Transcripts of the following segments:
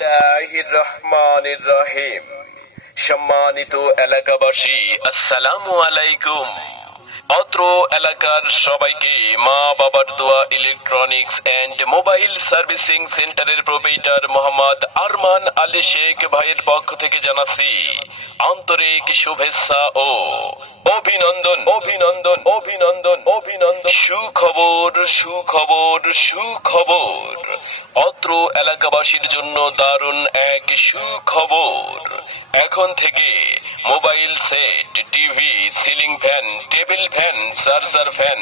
বিসমিল্লাহির রহমানির রহিম। সম্মানিত এলাকাবাসী, আসসালামু আলাইকুম। অত্র এলাকার সবাইকে মা বাবার দোয়া ইলেকট্রনিক্স এন্ড মোবাইল সার্ভিসিং সেন্টারের প্রোপাইটার মোহাম্মদ আরমান আলী শেখ ভাইয়ের পক্ষ থেকে জানাচ্ছি আন্তরিক শুভেচ্ছা ও অভিনন্দন অভিনন্দন অভিনন্দন অভিনন্দন। সুখবর সুখবর সুখবর। অত্র এলাকাবাসীর জন্য দারুণ এক সুখবর। এখন থেকে mobile set, TV, ceiling fan, table fan, charger fan,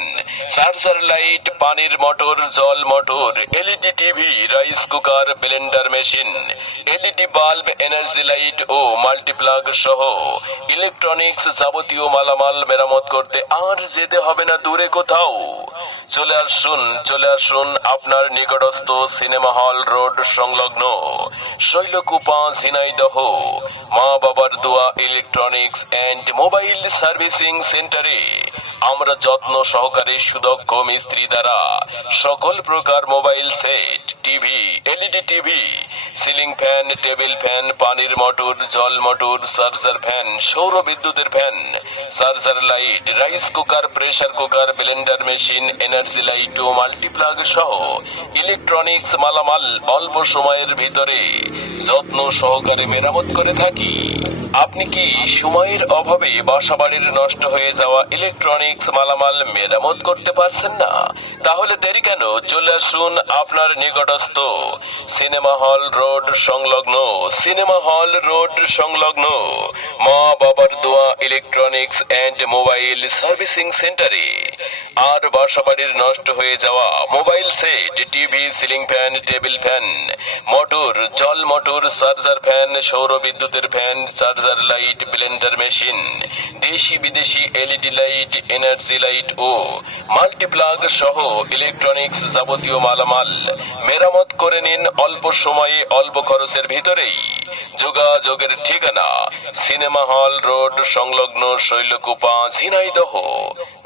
charger light, পানির মোটর, জল motor, LED TV, rice cooker, blender machine, LED bulb, energy light ও মাল্টিপ্লাগ সহ ইলেকট্রনিক্স যাবতীয় মালামাল মেরামত করতে আর যেতে হবে না দূরে কোথাও। চলে আসুন আপনার নিকটস্থ সিনেমা হল রোড সংলগ্ন শৈলকুপা, ঝিনাইদহ মা বাবার দোয়া ইলেকট্রনিক্স এন্ড মোবাইল সার্ভিসিং সেন্টারে। আমরা যত্ন সহকারে সুদক্ষ মিস্ত্রি দ্বারা সকল প্রকার mobile set, TV, LED TV, ceiling fan, table fan, পানির মোটর, জল মোটর, চার্জার ফ্যান, সৌর বিদ্যুতের fan, charger light, rice cooker, pressure cooker, blender machine, energy light ও মাল্টিপ্লাগ সহ ইলেকট্রনিক্স মালামাল অল্প সময়ের ভিতরে যত্ন সহকারে মেরামত করে থাকি। আপনি কি সময়ের অভাবে বাসাবাড়ির নষ্ট হয়ে যাওয়া ইলেকট্রনিক্স মালামাল মেরামত করতে পারছেন না? তাহলে দেরি কেন? চলে আসুন আপনার নিকটস্থ সিনেমা হল রোড সংলগ্ন মা বাবার দোয়া ইলেকট্রনিক্স এন্ড মোবাইল সার্ভিসিং সেন্টারে। আর বাসাবাড়ির নষ্ট হয়ে যাওয়া mobile set, TV, ceiling fan, table fan, motor, জল মোটর, চার্জার ফ্যান, সৌর বিদ্যুতের fan, charger light, Blender machine, দেশি বিদেশি এলইডি লাইট, এনার্জি লাইট ও মাল্টিপ্লাগ সহ ইলেকট্রনিক্স যাবতীয় মালামাল মেরামত করে নিন অল্প সময়ে অল্প খরচের ভিতরেই। যোগাযোগের ঠিকানা সিনেমা হল রোড সংলগ্ন শৈলকুপা, ঝিনাইদহ।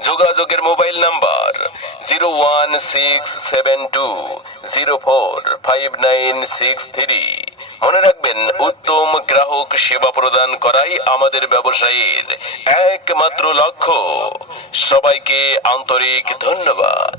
যোগাযোগের মোবাইল নাম্বার 01672045963। মনে রাখবেন, উত্তম গ্রাহক সেবা প্রদান করাই আমাদের ব্যবসায়ের একমাত্র লক্ষ্য। সবাইকে আন্তরিক ধন্যবাদ।